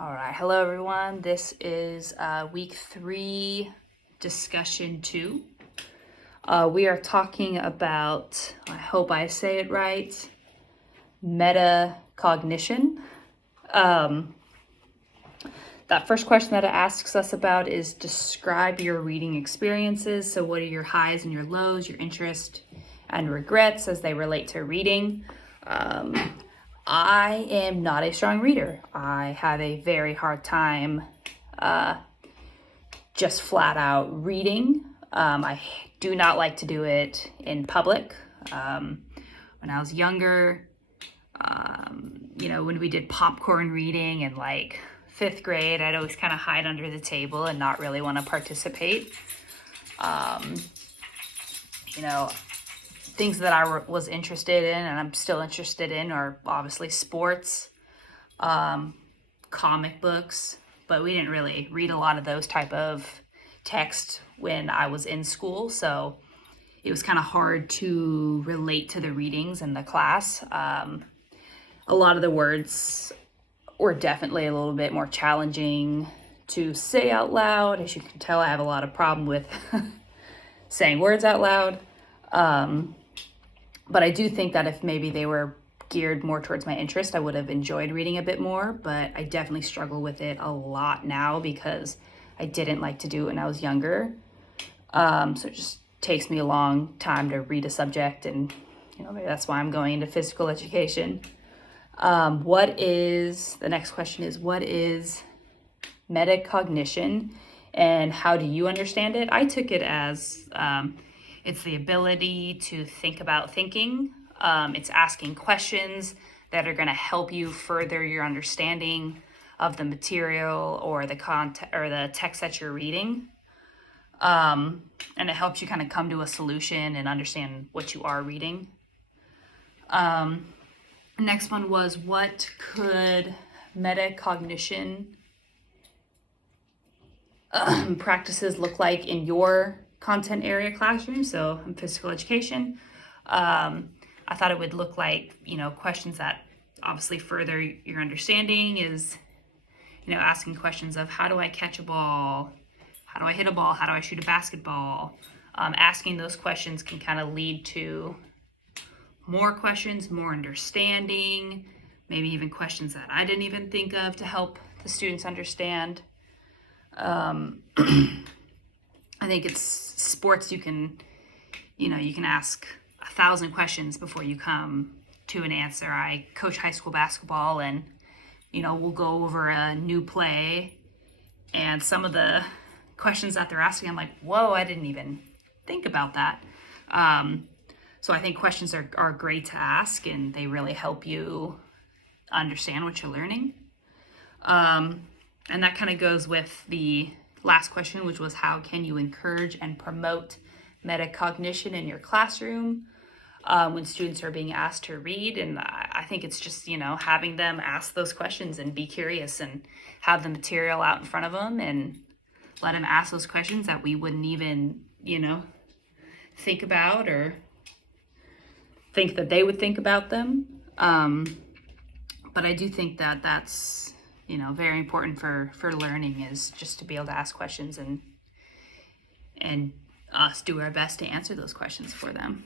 All right, hello everyone. This is week 3, discussion 2. We are talking about, I hope I say it right, metacognition. That first question that it asks us about is describe your reading experiences. So what are your highs and your lows, your interest and regrets as they relate to reading? I am not a strong reader. I have a very hard time just flat out reading. I do not like to do it in public. When I was younger, when we did popcorn reading in like 5th grade, I'd always kind of hide under the table and not really want to participate. Things that I was interested in and I'm still interested in are obviously sports, comic books, but we didn't really read a lot of those type of text when I was in school, so it was kind of hard to relate to the readings in the class. A lot of the words were definitely a little bit more challenging to say out loud. As you can tell, I have a lot of problem with saying words out loud. But I do think that if maybe they were geared more towards my interest, I would have enjoyed reading a bit more, but I definitely struggle with it a lot now because I didn't like to do it when I was younger. So it just takes me a long time to read a subject, and maybe that's why I'm going into physical education. The next question is, what is metacognition and how do you understand it? I took it as it's the ability to think about thinking. It's asking questions that are going to help you further your understanding of the material or the content or the text that you're reading. And it helps you kind of come to a solution and understand what you are reading. Next one was, what could metacognition practices look like in your content area classroom? So in physical education, I thought it would look like, questions that obviously further your understanding is, asking questions of how do I catch a ball? How do I hit a ball? How do I shoot a basketball? Asking those questions can kind of lead to more questions, more understanding, maybe even questions that I didn't even think of to help the students understand. I think it's sports, you can ask 1,000 questions before you come to an answer. I coach high school basketball, and we'll go over a new play, and some of the questions that they're asking, I'm like, whoa, I didn't even think about that. So I think questions are great to ask, and they really help you understand what you're learning. And that kind of goes with the last question, which was, how can you encourage and promote metacognition in your classroom when students are being asked to read? And I think it's just, having them ask those questions and be curious and have the material out in front of them and let them ask those questions that we wouldn't even, think about or think that they would think about them. But I do think that that's, very important for learning, is just to be able to ask questions and us do our best to answer those questions for them.